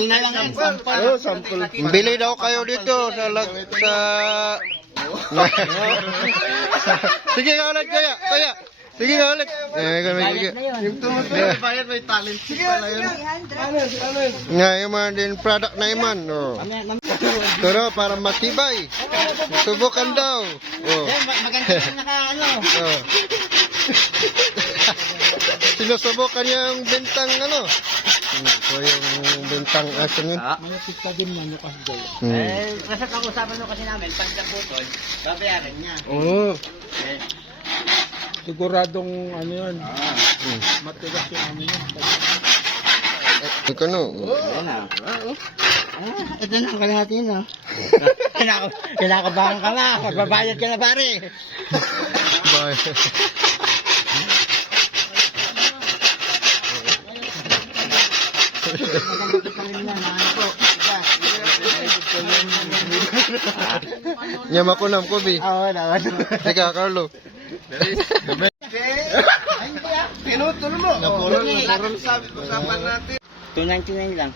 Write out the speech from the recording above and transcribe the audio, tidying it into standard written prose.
Oh, sample. Bili daw kayo dito sa Sige ka ulit, kaya. Sige ka ulit. Yung tumutulong bayad may talent. Sige pala yun. Nga, yung mga din product na iman. Oh. Pero para matibay. Subukan daw. Oh. Maganda yung Oh. Sinusubukan niya yung bintang So yung bintang asin yun. Malapit ka din man yung kasdoy. Nasa kamusapan nyo kasi namin, pag naputol, babayaran niya. Oo. Siguradong yun. Matigas yung yun. Ikaw no. Ito na ang kalahati na. Kinakabahan ka na. Magbabayad ka na pare. Bye. Nyamakunam ko bi. Ika Carlo. Pinutol mo. Napulol sabi ko usapan natin. 299 lang.